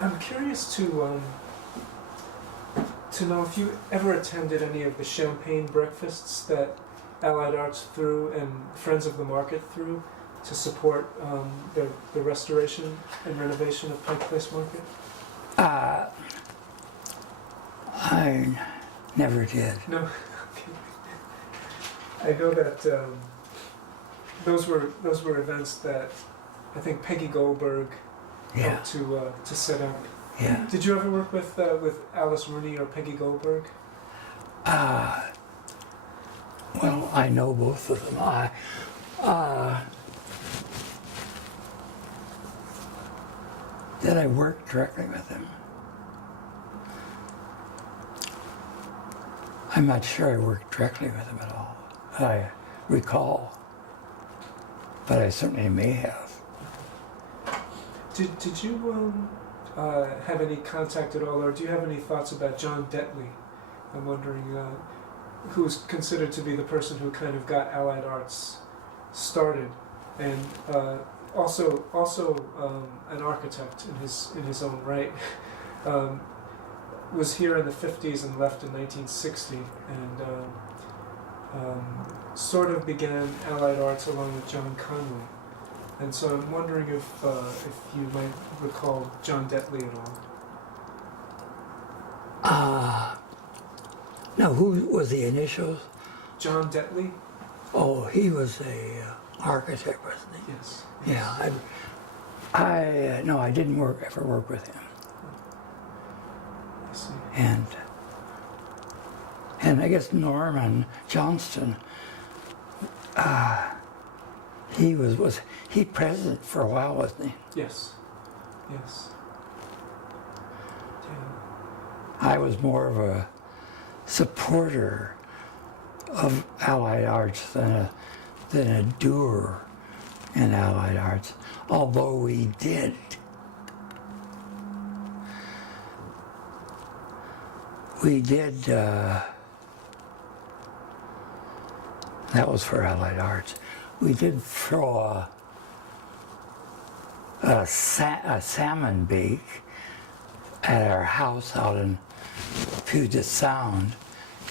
I'm curious to know if you ever attended any of the champagne breakfasts that Allied Arts threw and Friends of the Market threw to support the restoration and renovation of Pike Place Market? I never did. No. Okay. I know that those were events that I think Peggy Goldberg helped to set up. Yeah. Did you ever work with Alice Rooney or Peggy Goldberg? Well, I know both of them. Did I work directly with them? I'm not sure I worked directly with them at all. I recall, but I certainly may have. Did you have any contact at all, or do you have any thoughts about John Detley? I'm wondering who's considered to be the person who kind of got Allied Arts started, and also an architect in his own right. Was here in the 50s and left in 1960, and sort of began Allied Arts along with John Conway. And so I'm wondering if you might recall John Detley at all. Now, who was the initials? John Detley? Oh, he was a architect, wasn't he? Yes. Yeah, no, I didn't ever work with him. I see. And I guess Norman Johnston, he was he president for a while, wasn't he? Yes. Yes. Yeah. I was more of a supporter of Allied Arts than a doer in Allied Arts, although we did that was for Allied Arts. We did throw a salmon bake at our house out in Puget Sound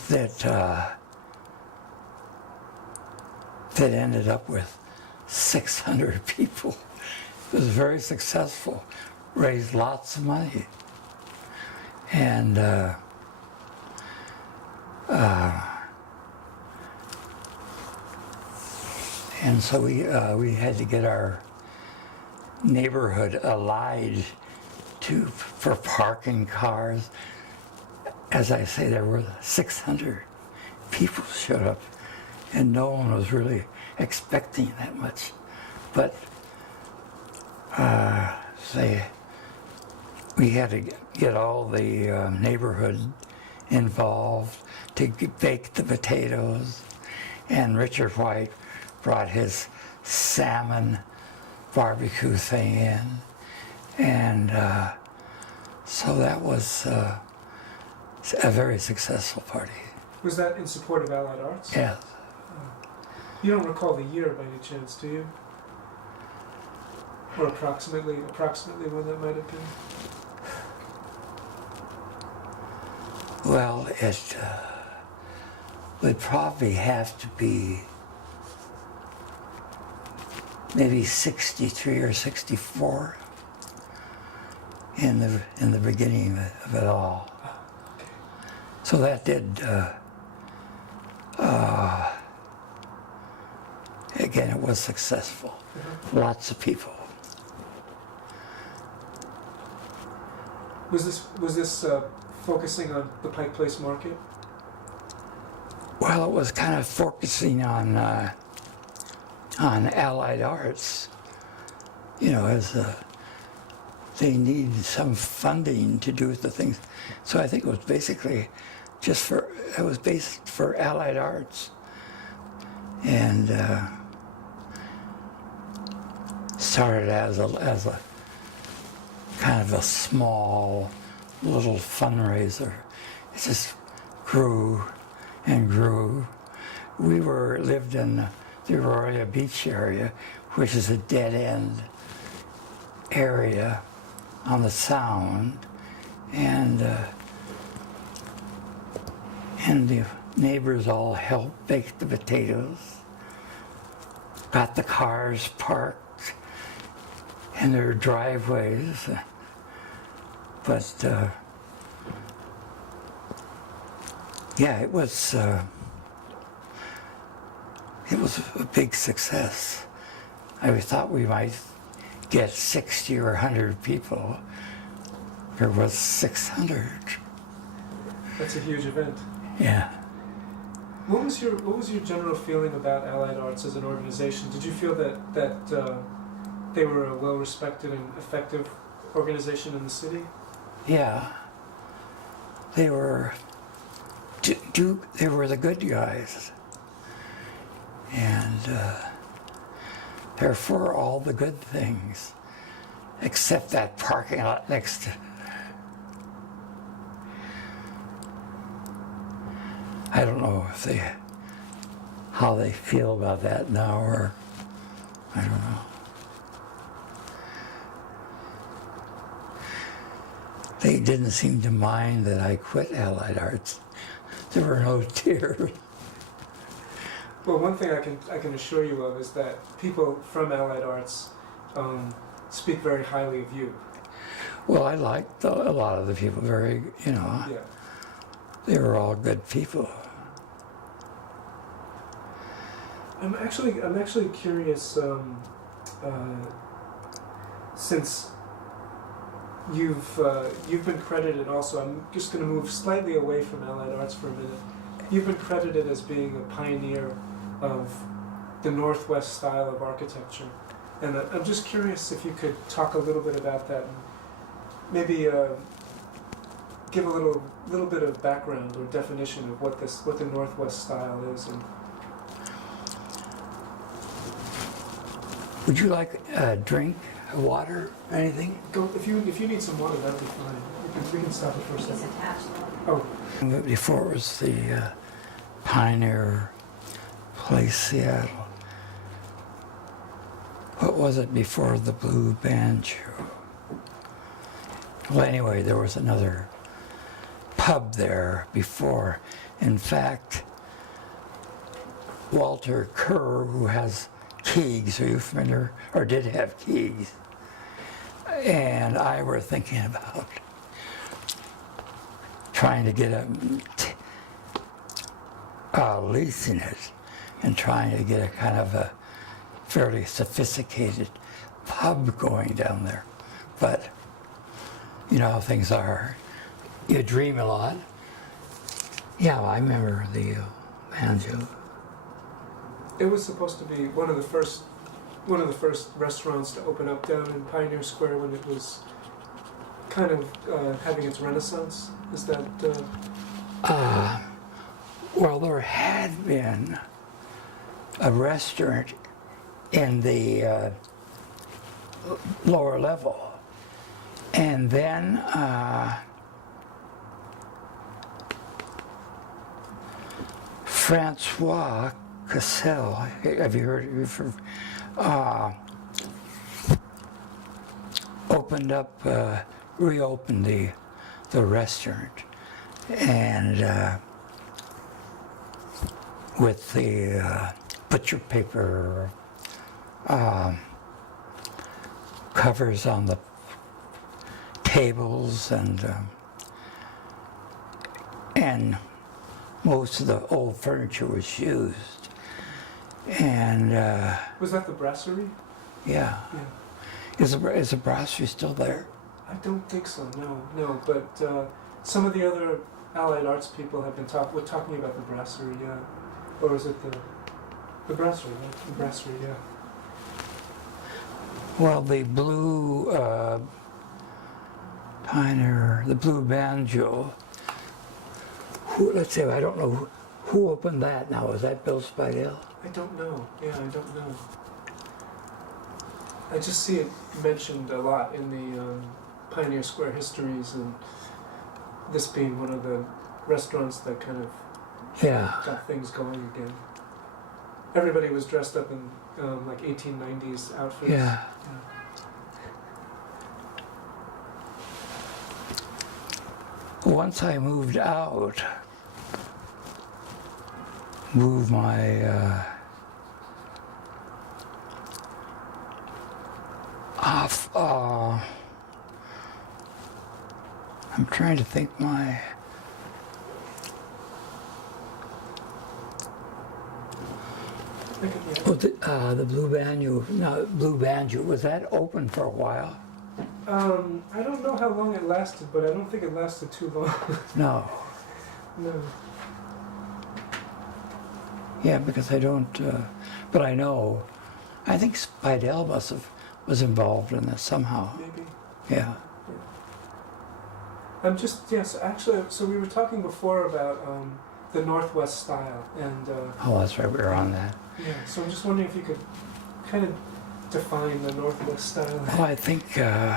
that ended up with 600 people. It was very successful, raised lots of money. And so we had to get our neighborhood allied for parking cars. As I say, there were 600 people showed up, and no one was really expecting that much. But we had to get all the neighborhood involved to bake the potatoes, and Richard White brought his salmon barbecue thing in, and so that was a very successful party. Was that in support of Allied Arts? Yes. You don't recall the year by any chance, do you? Or approximately when that might have been? Well, it would probably have to be maybe 63 or 64 in the beginning of it all. Okay. So that did again, it was successful. Mm-hmm. Lots of people. Was this focusing on the Pike Place Market? Well, it was kind of focusing on Allied Arts. You know, as they need some funding to do the things. So I think it was basically based for Allied Arts. And started as a kind of a small little fundraiser. It just grew and grew. We lived in the Aurora Beach area, which is a dead-end area, on the sound, and the neighbors all helped bake the potatoes, got the cars parked in their driveways, but yeah, it was a big success. I thought we might get 60 or 100 people. There was 600. That's a huge event. Yeah. What was your general feeling about Allied Arts as an organization? Did you feel that they were a well-respected and effective organization in the city? Yeah. They were they were the good guys. And they're for all the good things, except that parking lot next to. I don't know how they feel about that now, or I don't know. They didn't seem to mind that I quit Allied Arts. There were no tears. Well, one thing I can assure you of is that people from Allied Arts speak very highly of you. Well, I liked a lot of the people very, Yeah. they were all good people. I'm actually curious, since you've been credited also. I'm just going to move slightly away from Allied Arts for a minute. You've been credited as being a pioneer of the Northwest style of architecture, and I'm just curious if you could talk a little bit about that and maybe give a little bit of background or definition of what the Northwest style is. And Would you like a drink, water, anything? go if you need some water, that'd be fine. We can stop it for a second. Oh, Before it was the Pioneer Place, Seattle. What was it before the Blue Banjo? Well, anyway, there was another pub there before. In fact, Walter Kerr, who has Keegs, are you familiar? Or did have Keegs. And I were thinking about trying to get leasing it and trying to get a kind of a fairly sophisticated pub going down there. But you know how things are. You dream a lot. Yeah, I remember the banjo. it was supposed to be one of the first restaurants to open up down in Pioneer Square when it was kind of having its renaissance. Is that? Well, there had been a restaurant in the lower level, and then Francois Cassel, have you heard of him? Reopened the restaurant, and with the butcher paper covers on the tables, and most of the old furniture was used. And Was that the brasserie? yeah. Yeah. Is the brasserie still there? I don't think so. No. But some of the other Allied Arts people have been talking about the brasserie. Yeah. Or is it the brasserie? Right? The brasserie. Yeah. Well, the blue Pioneer, the blue banjo. Let's see, I don't know who opened that now. Was that Bill Spidell? I don't know. Yeah, I don't know. I just see it mentioned a lot in the Pioneer Square histories, and this being one of the restaurants that kind of got things going again. Everybody was dressed up in like 1890s outfits. Yeah. once I moved out, moved my off. I'm trying to think my. Oh, the Blue Banjo. No, Blue Banjo. Was that open for a while? I don't know how long it lasted, but I don't think it lasted too long. No. No. Yeah, because I don't. But I know. I think Spidell was involved in this somehow. Maybe. Yeah. I'm just yes. Actually, so we were talking before about the Northwest style, and Oh, that's right. We were on that. yeah. So I'm just wondering if you could kind of define the Northwest style. Well, I think the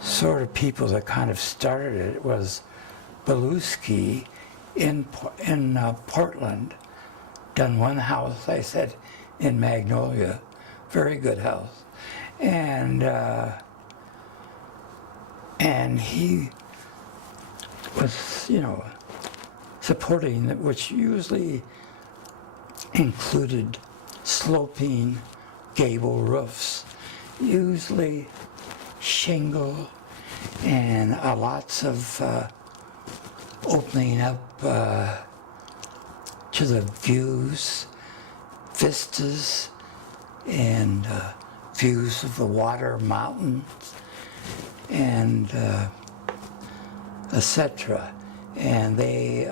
sort of people that kind of started it was Beluski in Portland. Done one house, I said, in Magnolia, very good house, and he was, supporting it, which usually included sloping gable roofs, usually shingle, and lots of opening up to the views, vistas, and views of the water, mountains, and etc. And they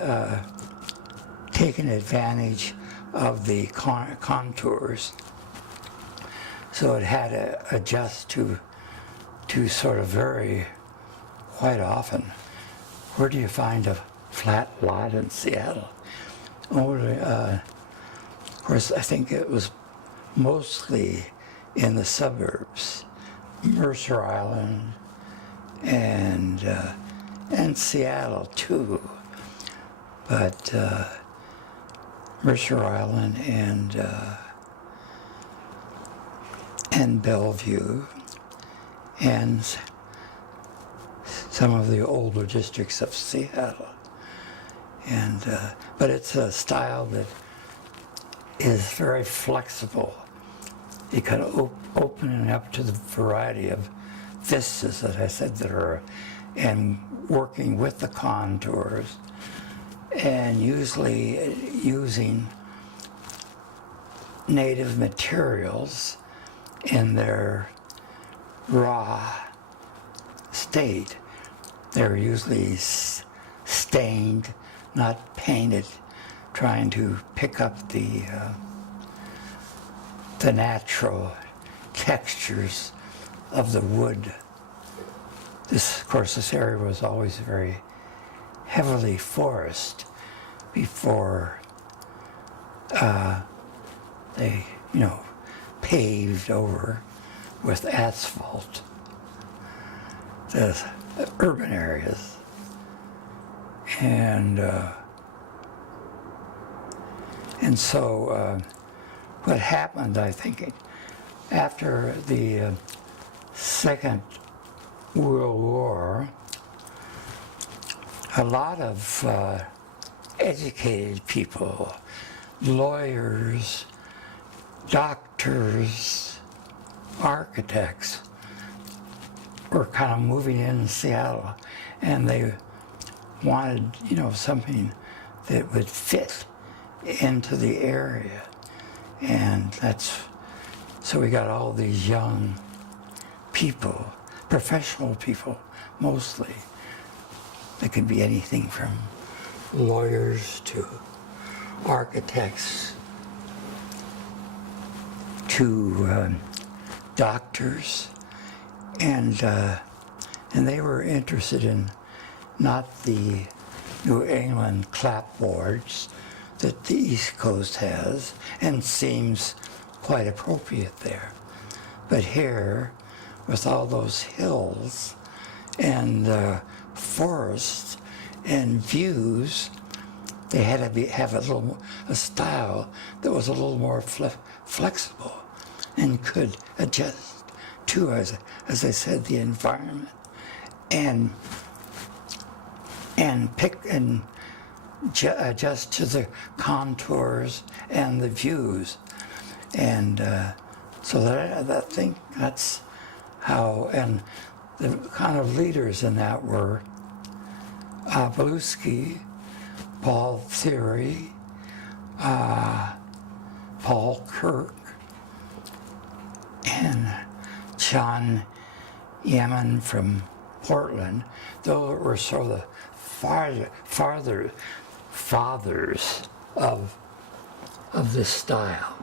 taken advantage of the contours, so it had to adjust to sort of very, quite often. Where do you find a flat lot in Seattle? Oh, of course, I think it was mostly in the suburbs, Mercer Island, and Seattle too, but Mercer Island and Bellevue, and some of the older districts of Seattle. And but it's a style that is very flexible. You can open it up to the variety of vistas that I said that are, and working with the contours, and usually using native materials in their raw state. They're usually stained, not painted, trying to pick up the natural textures of the wood. Of course, this area was always very heavily forested before they, paved over with asphalt the urban areas. And so what happened, I think, after the Second World War, a lot of educated people, lawyers, doctors, architects, were kind of moving in Seattle, and they wanted, something that would fit into the area. And so we got all these young people, professional people mostly. It could be anything from lawyers to architects to doctors, and they were interested in not the New England clapboards that the East Coast has and seems quite appropriate there, but here, with all those hills and forests and views, they had to have a style that was a little more flexible and could adjust to, as I said, the environment and adjust to the contours and the views. And so that I think that's how, and the kind of leaders in that were Beluski, Paul Theory, Paul Kirk, and John Yemen from Portland. Those were sort of the fathers of this style.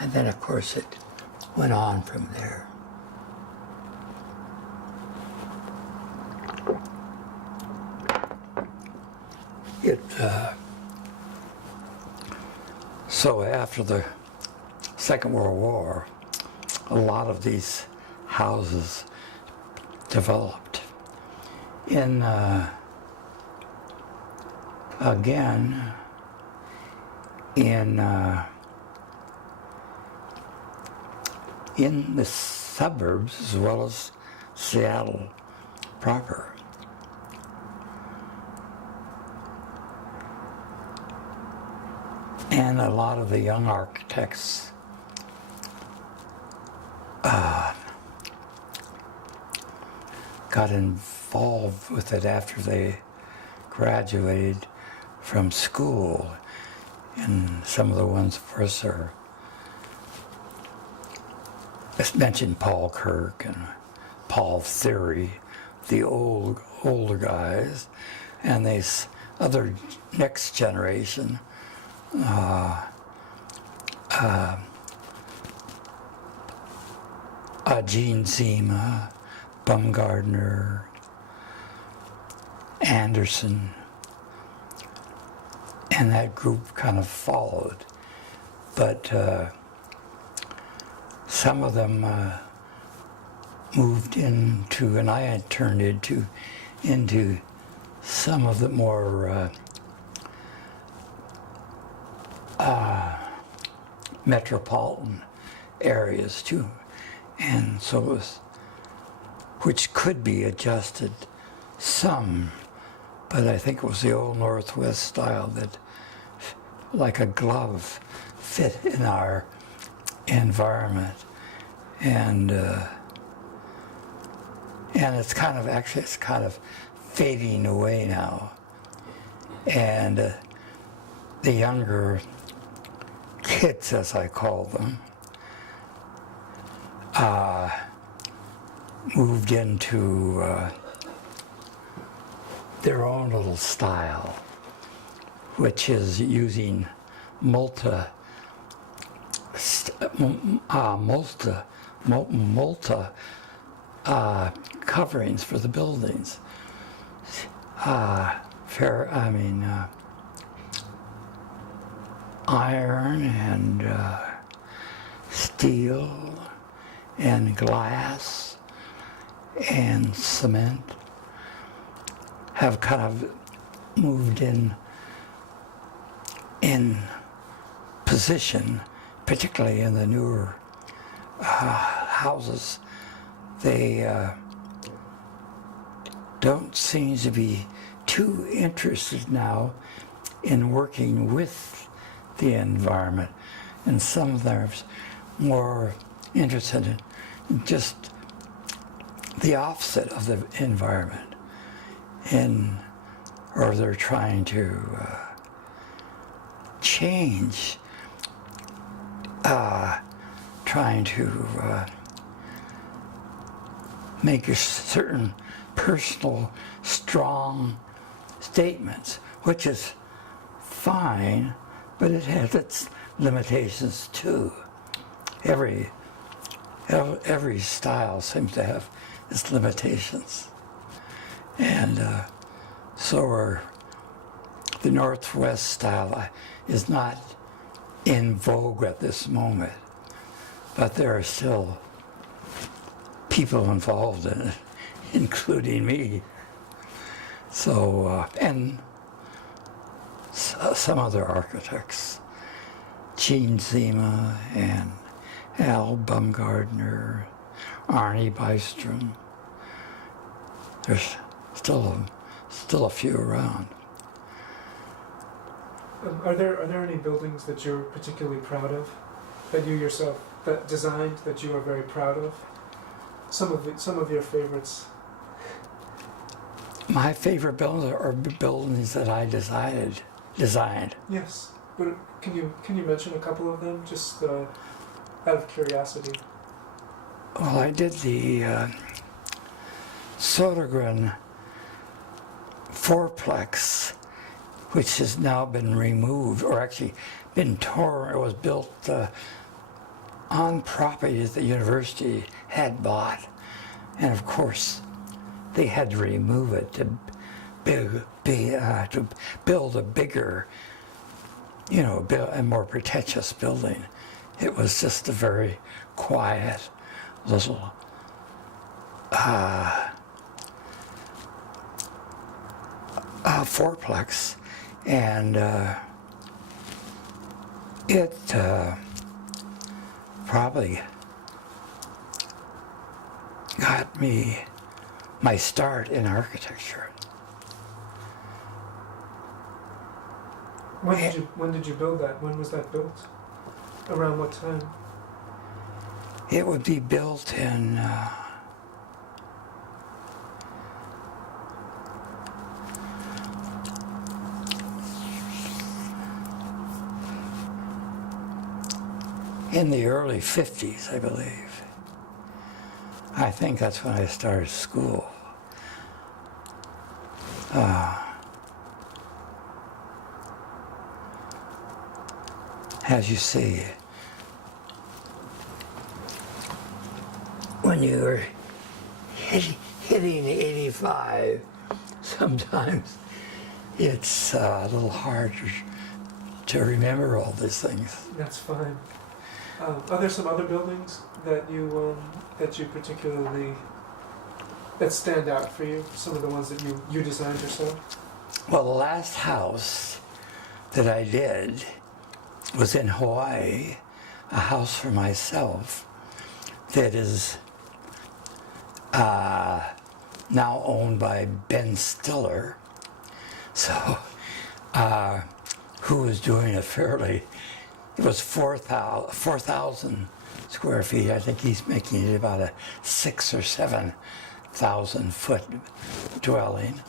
And then, of course, it went on from there. So after the Second World War, a lot of these houses developed. In the suburbs as well as Seattle proper. And a lot of the young architects got involved with it after they graduated from school. And some of the ones, of course, are, let's mention Paul Kirk and Paul Theory, the older guys, and this other next generation, Gene Zima, Baumgartner, Anderson, and that group kind of followed. But some of them moved into, and I had turned into some of the more metropolitan areas too. And so it was, which could be adjusted some, but I think it was the old Northwest style that, like a glove, fit in our environment. And it's kind of fading away now. And the younger kids, as I call them, moved into their own little style, which is using multi coverings for the buildings. Iron and steel and glass and cement have kind of moved in position, particularly in the newer houses. They don't seem to be too interested now in working with the environment, and some of them are more interested in just the opposite of the environment, or they're trying to change, trying to make a certain personal, strong statements, which is fine, but it has its limitations too. Every style seems to have its limitations. And so the Northwest style is not in vogue at this moment, but there are still people involved in it, including me. So, and some other architects, Gene Zima and Al Baumgartner, Arnie Bystrom, there's still a few around. Are there any buildings that you're particularly proud of, that you yourself that designed, that you are very proud of? Some of your favorites. My favorite buildings are buildings that I designed. Yes, but can you mention a couple of them, just out of curiosity? Well, I did the Sodergren fourplex, which has now been removed, or actually been torn. It was built on property that the university had bought, and of course, they had to remove it to build a bigger, a more pretentious building. It was just a very quiet little fourplex, and it probably got me my start in architecture. When did you build that? When was that built? Around what time? It would be built in the early 50s, I believe. I think that's when I started school. As you see, when you're hitting 85, sometimes it's a little hard to remember all these things. That's fine. Are there some other buildings that you particularly that stand out for you? Some of the ones that you designed yourself? Well, the last house that I did was in Hawaii, a house for myself that is now owned by Ben Stiller, who was doing it was 4,000 square feet. I think he's making it about a 6,000 or 7,000 foot dwelling.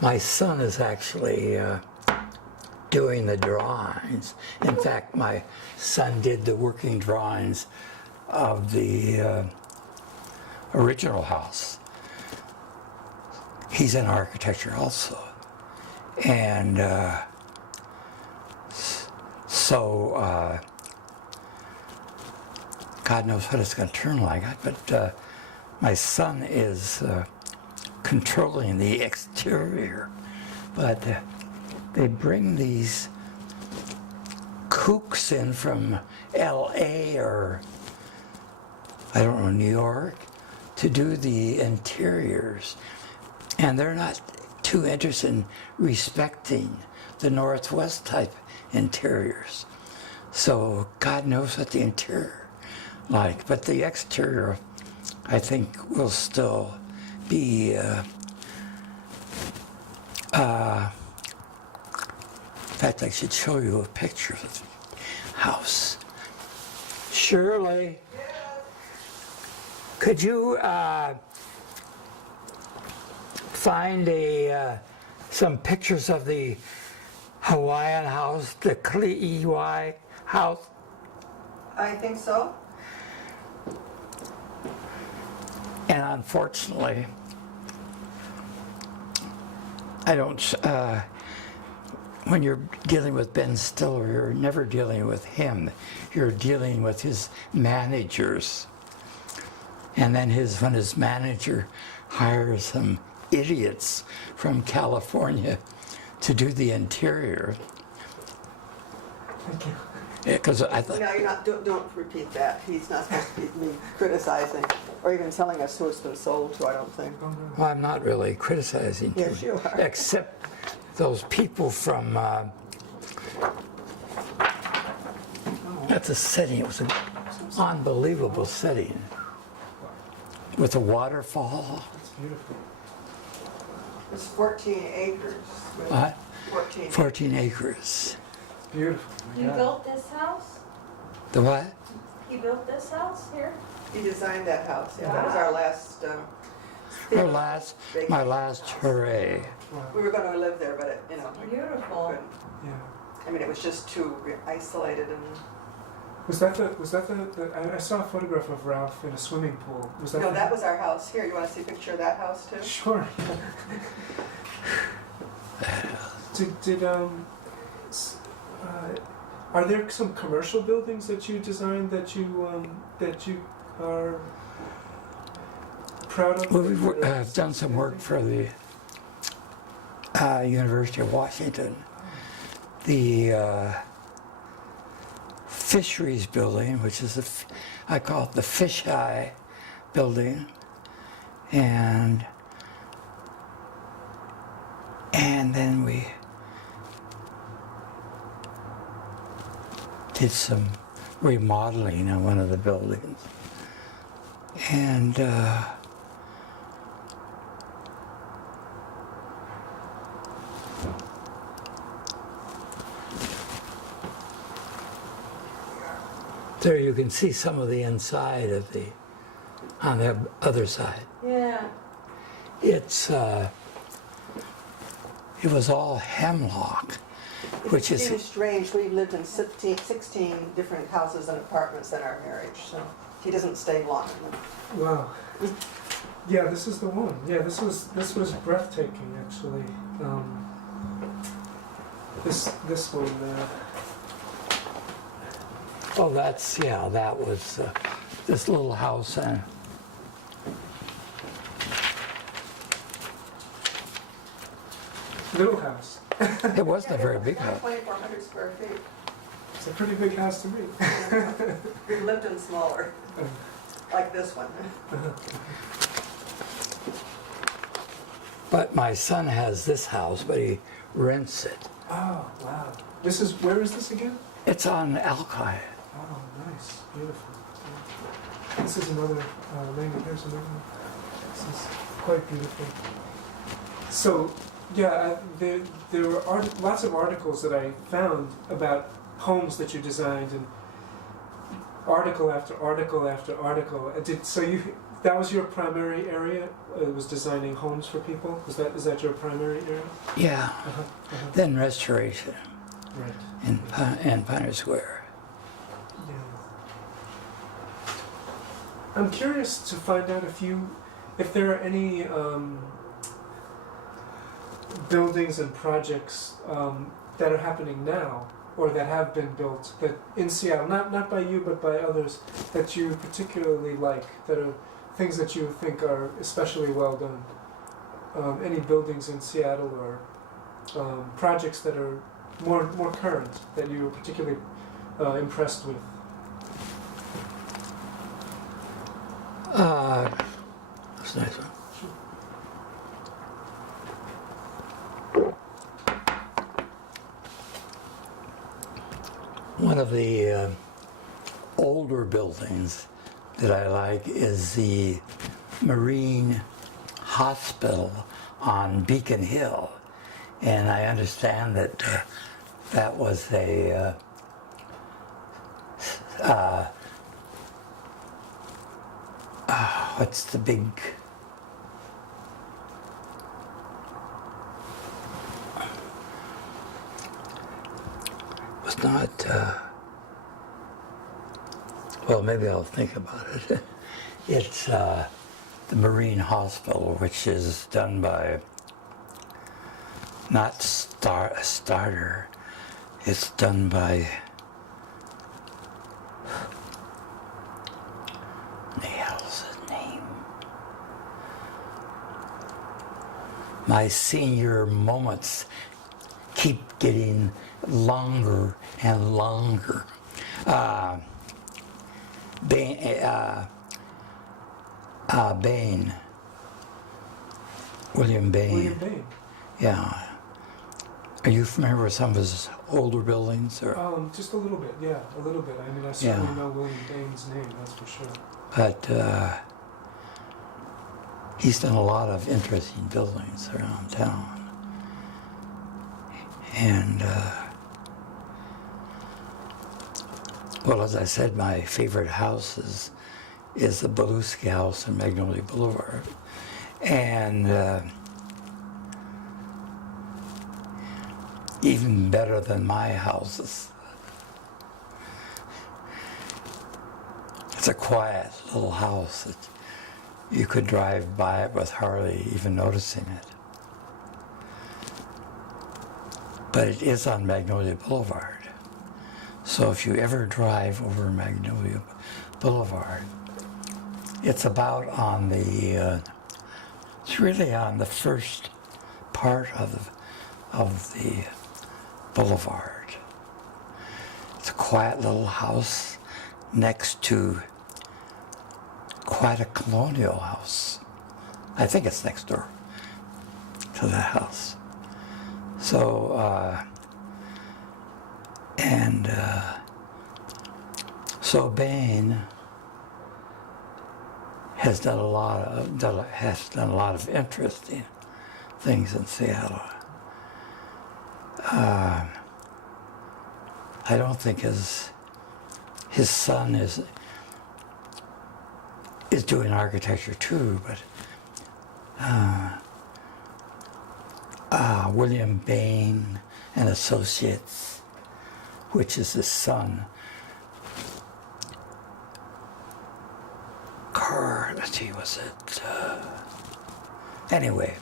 My son is actually doing the drawings. In fact, my son did the working drawings of the original house. He's in architecture also. And so God knows what it's going to turn like, but my son is controlling the exterior. But they bring these kooks in from LA or, I don't know, New York, to do the interiors. And they're not too interested in respecting the Northwest type interiors. So God knows what the interior like, but the exterior, I think, will still be in fact, I should show you a picture of the house. Shirley, could you find some pictures of the Hawaiian house, the Kli'iwai house? I think so. And unfortunately, I don't, when you're dealing with Ben Stiller, you're never dealing with him. You're dealing with his managers. And then when his manager hires some idiots from California to do the interior. Thank you. Because I thought, No, you're not. Don't repeat that. He's not supposed to be criticizing or even telling us who it's been sold to. I don't think. well, I'm not really criticizing him. Yes, you are. Except those people from, that's a setting, it was an unbelievable setting. with a waterfall. That's beautiful. It's 14 acres. Uh, 14. 14 acres. Beautiful. My You God. built this house? The what? You built this house here? He designed that house. Yeah, that was our last. My last hooray. Wow. We were going to live there, but we Beautiful. couldn't. Yeah. I mean, it was just too isolated and. Was that the I saw a photograph of Ralph in a swimming pool. Was that No, the- that was our house. Here, you want to see a picture of that house too? Sure. Are there some commercial buildings that you designed that you are proud of? Well, we've done some work for the University of Washington. The fisheries building, which is I call it the fish eye building, and then we did some remodeling on one of the buildings, and there you can see some of the inside of on the other side. Yeah. It was all hemlock, which It is, seems strange. We lived in 16 different houses and apartments in our marriage, so he doesn't stay long. Wow. Yeah, this is the one. Yeah, this was breathtaking actually. This one. oh, that was this little house. Little house. It wasn't a very big house. 2,400 square feet. It's a pretty big house to me. We've lived in smaller, like this one. But my son has this house, but he rents it. Oh wow. Where is this again? It's on Alki. Oh, nice, beautiful. Yeah. This is another language. Here's another one. This is quite beautiful. So, yeah, there were lots of articles that I found about homes that you designed, and article after article after article. That was your primary area? Was designing homes for people? Is that your primary area? Yeah. Uh-huh, uh-huh. Then restoration Right. in Pioneer Square. Yeah. I'm curious to find out if there are any buildings and projects that are happening now or that have been built that in Seattle, not by you but by others, that you particularly like, that are things that you think are especially well done. Any buildings in Seattle or projects that are more current that you were particularly impressed with. That's a nice one. One of the older buildings that I like is the Marine Hospital on Beacon Hill. And I understand that that was a what's the big was not well, maybe I'll think about it. It's the Marine Hospital, which is done by not Starter. It's done by what the hell's his name? My senior moments keep getting longer and longer. Bain. William Bain. William Bain. Yeah. Are you familiar with some of his older buildings? Or? Just a little bit, yeah, a little bit. I mean, I certainly know William Bain's name, that's for sure. But he's done a lot of interesting buildings around town. And, well, as I said, my favorite house is the Beluski House on Magnolia Boulevard. And even better than my houses. It's a quiet little house that you could drive by it with hardly even noticing it. But it is on Magnolia Boulevard. So if you ever drive over Magnolia Boulevard, it's about on the, it's really on the first part of the boulevard. It's a quiet little house next to quite a colonial house. I think it's next door to that house. So, so Bain has done a lot of interesting things in Seattle. I don't think his son is doing architecture too, but William Bain and Associates, which is his son. Let's see, was it? Anyway,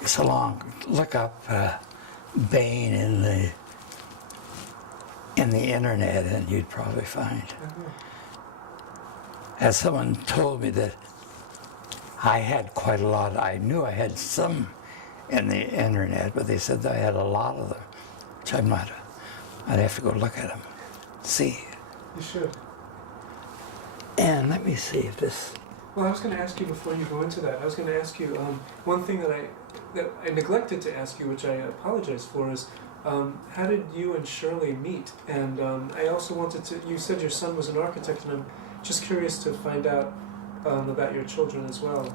it's a long look up Bain in the internet, and you'd probably find. As someone told me that I had quite a lot. I knew I had some in the internet, but they said that I had a lot of them, which I'm not. I'd have to go look at them, see. You should. And let me see if this. Well, I was going to ask you before you go into that. I was going to ask you one thing that I neglected to ask you, which I apologize for, is how did you and Shirley meet? And I also wanted to. You said your son was an architect, and I'm just curious to find out about your children as well.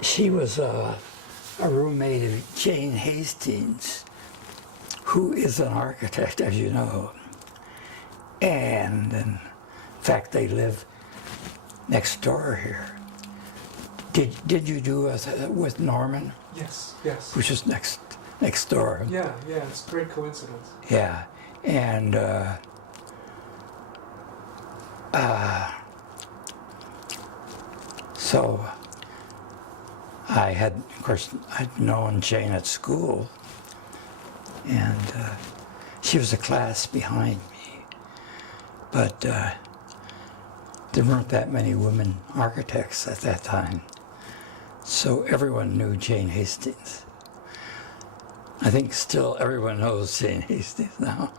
She was a roommate of Jane Hastings, who is an architect, as you know. And in fact, they live next door here. Did you do it with Norman? Yes. Which is next door. Yeah, it's a great coincidence. Yeah, and so I'd known Jane at school, and she was a class behind me, but there weren't that many women architects at that time, so everyone knew Jane Hastings. I think still everyone knows Jane Hastings now.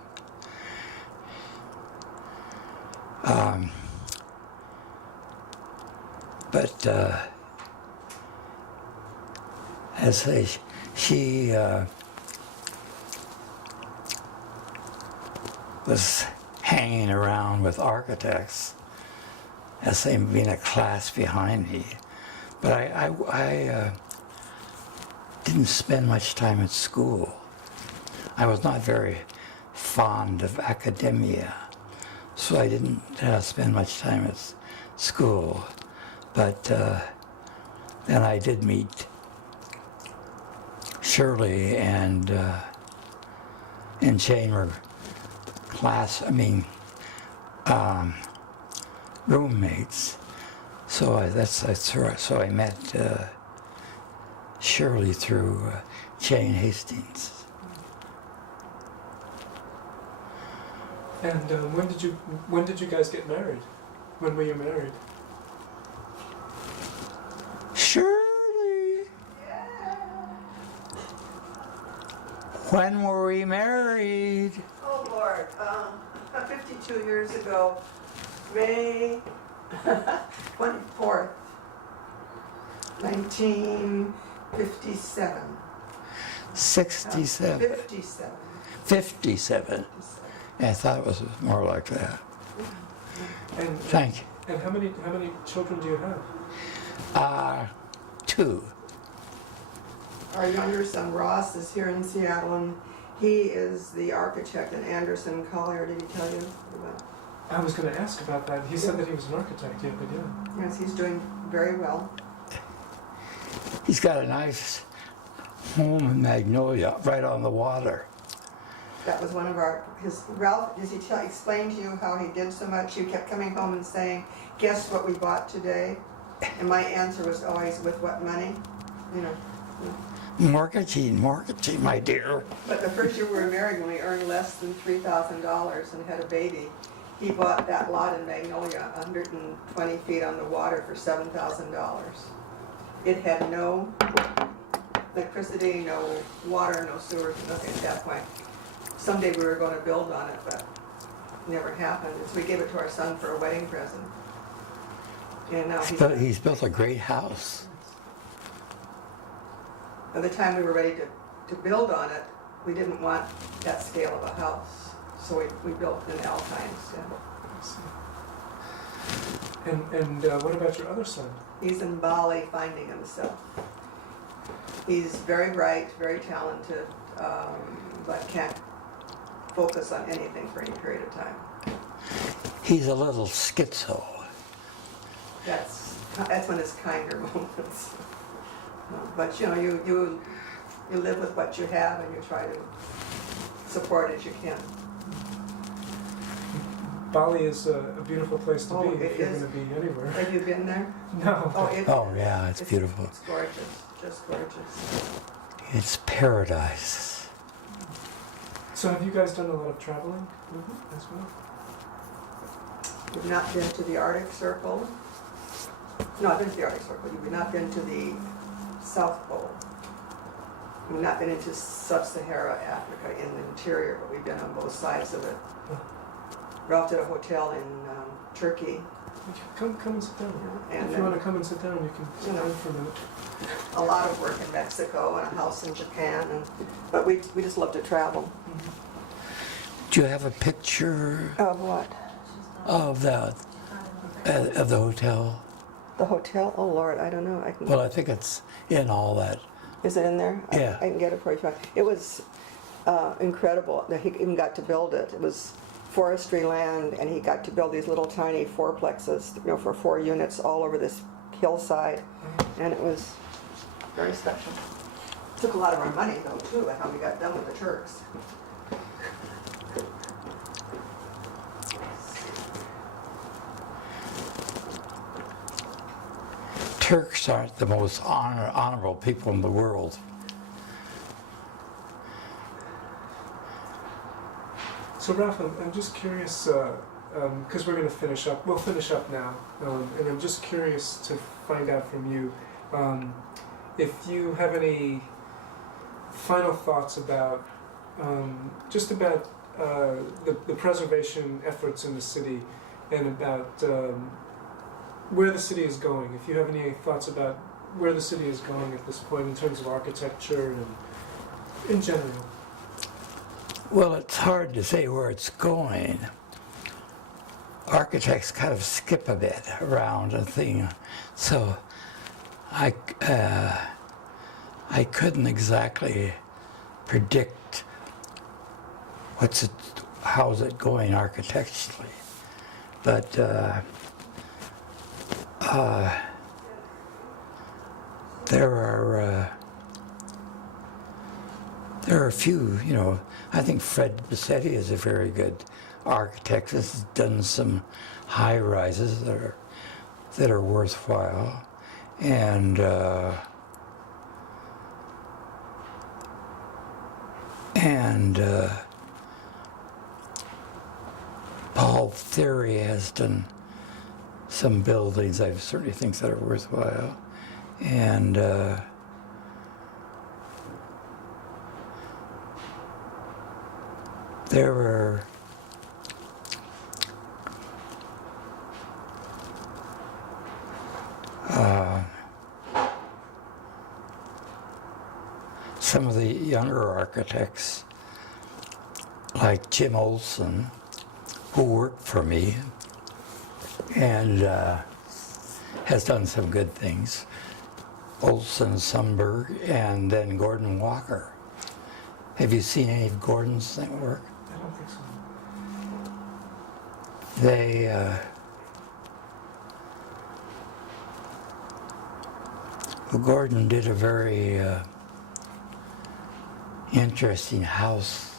But as I say, she was hanging around with architects as they being a class behind me. But I didn't spend much time at school. I was not very fond of academia, so I didn't spend much time at school. But then I did meet Shirley and Jane were roommates. So I met Shirley through Jane Hastings. And when did you guys get married? When were you married? Shirley. When were we married? Oh, Lord, 52 years ago, May 24th, 1957. 67. 57. 57. And I thought it was more like that. And Thank you. and how many children do you have? 2. Our younger son Ross is here in Seattle, and he is the architect in Anderson Collier. Did he tell you about? I was going to ask about that. He said that he was an architect. Yeah, but yeah. Yes, he's doing very well. He's got a nice home in Magnolia, right on the water. That was one of Ralph, does he explain to you how he did so much? You kept coming home and saying, guess what we bought today? And my answer was always, with what money? You know. Mortgaging, my dear. But the first year we were married, when we earned less than $3,000 and had a baby, he bought that lot in Magnolia, 120 feet on the water, for $7,000. It had no electricity, no water, no sewer, nothing at that point. Someday we were going to build on it, but it never happened. So we gave it to our son for a wedding present. And now He's built a great house. by the time we were ready to build on it, we didn't want that scale of a house. So we built an Alpine instead. And what about your other son? He's in Bali finding himself. He's very bright, very talented, but can't focus on anything for any period of time. He's a little schizo. That's one of his kinder moments. But you know, you live with what you have and you try to support as you can. Bali is a beautiful place to be if you're is. going to be anywhere. Have you been there? No. Oh yeah, it's beautiful. It's gorgeous, just gorgeous. It's paradise. So have you guys done a lot of traveling as well? We've not been to the Arctic Circle. No, I've been to the Arctic Circle. We've not been to the South Pole. We've not been into Sub-Sahara Africa in the interior, but we've been on both sides of it. Ralph did a hotel in Turkey. Come and sit down. Yeah, and if you then- want to come and sit down, you can sit down for a minute. A lot of work in Mexico and a house in Japan, but we just love to travel. Do you have a picture Of what? of the hotel? The hotel? Oh Lord, I don't know. Well, I think it's in all that. Is it in there? Yeah. I can get it for you. It was incredible that he even got to build it. It was forestry land, and he got to build these little tiny fourplexes, you know, for 4 units all over this hillside, and it was very special. Took a lot of our money though too, by how we got done with the Turks. Turks aren't the most honorable people in the world. So Ralph, I'm just curious, because we're going to finish up. We'll finish up now, and I'm just curious to find out from you if you have any final thoughts about just about the preservation efforts in the city and about where the city is going. If you have any thoughts about where the city is going at this point in terms of architecture and in general. Well, it's hard to say where it's going. Architects kind of skip a bit around a thing, so I couldn't exactly predict how's it going architecturally, but there are a few, you know. I think Fred Bassetti is a very good architect. Has done some high rises that are worthwhile, and Paul Theory has done some buildings I certainly think that are worthwhile, and there were some of the younger architects, like Jim Olson, who worked for me and has done some good things. Olson, Sundberg, and then Gordon Walker. Have you seen any of Gordon's work? I don't think so. Gordon did a very interesting house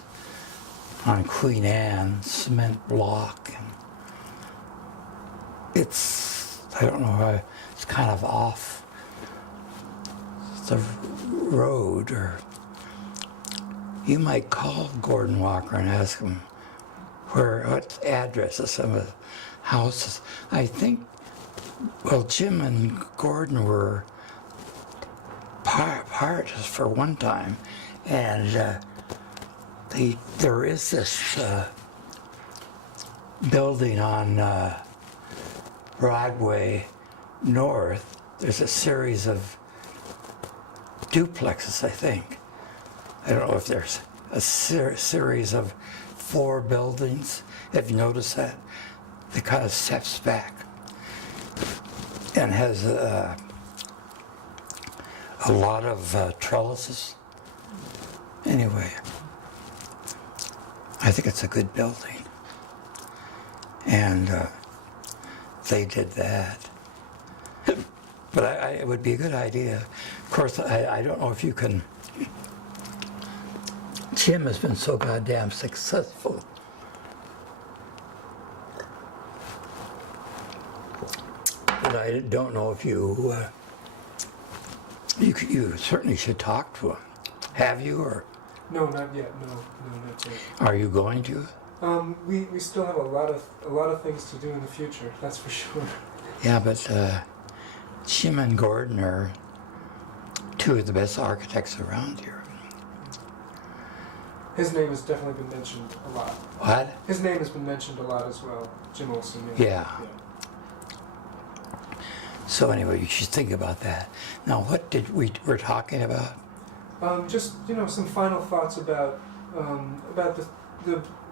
on Queen Anne, cement block. And I don't know, it's kind of off the road, or you might call Gordon Walker and ask him what address of some of the houses. I think, well, Jim and Gordon were partners for one time, and there is this building on Broadway North. There's a series of duplexes, I think. I don't know if there's a series of 4 buildings. Have you noticed that? It kind of steps back and has a lot of trellises. Anyway, I think it's a good building. And they did that. But it would be a good idea. Of course, I don't know if you can. Jim has been so goddamn successful. But I don't know if you certainly should talk to him. Have you, or No, not yet. No, not yet. are you going to? We still have a lot of things to do in the future. That's for sure. Yeah, but Jim and Gordon are 2 of the best architects around here. His name has definitely been mentioned a lot. What? His name has been mentioned a lot as well. Jim Olson. Yeah. So anyway, you should think about that. Now, what did we're talking about? Just some final thoughts about the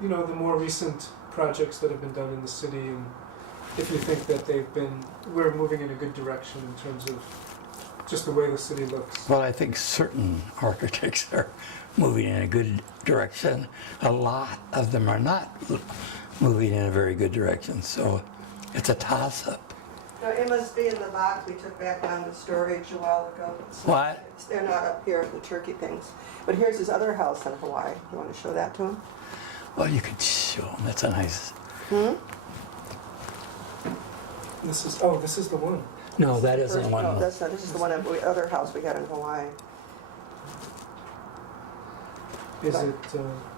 the more recent projects that have been done in the city, and if you think that we're moving in a good direction in terms of just the way the city looks. Well, I think certain architects are moving in a good direction. A lot of them are not moving in a very good direction, so it's a toss-up. Now, it must be in the box we took back down to storage a while ago. What? They're not up here, the turkey things. But here's his other house in Hawaii. You want to show that to him? Well, you could show them. That's a nice. This is the one. No, that isn't one. No, that's not. This is the other house we got in Hawaii. Is it?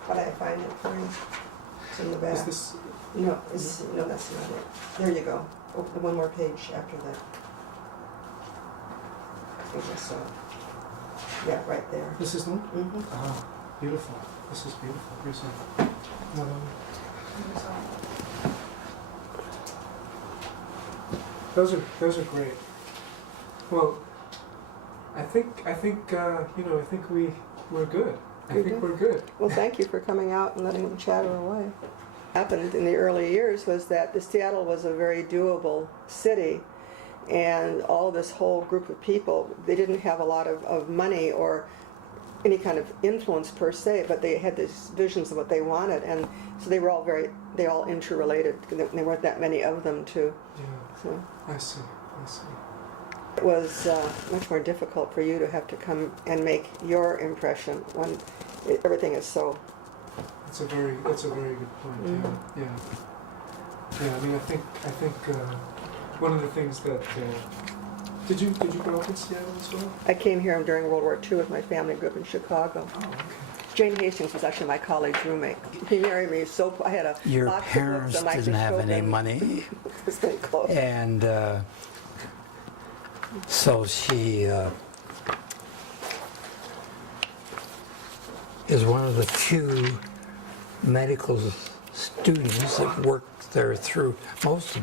But I find it for you. It's in the back. Is this? No, that's not it. There you go. Open one more page after that. I think I saw it. Yeah, right there. This is the one. Mm-hmm. Ah, beautiful. This is beautiful. Here's another one. Those are great. Well, I think we're good. I think we're good. Well, thank you for coming out and letting them chatter away. What happened in the early years was that Seattle was a very doable city, and all this whole group of people, they didn't have a lot of money or any kind of influence per se, but they had these visions of what they wanted, and so they all interrelated. There weren't that many of them too. Yeah. So I see. it was much more difficult for you to have to come and make your impression when everything is so. That's a very good point. Mm-hmm. Yeah. I mean, I think one of the things that did you grow up in Seattle as well? I came here during World War II with my family. Grew up in Chicago. Oh, okay. Jane Hastings was actually my college roommate. He married me I had a Your box of parents books, a didn't have any microscope, money, It was very close. and so she is one of the few medical students that worked there through most of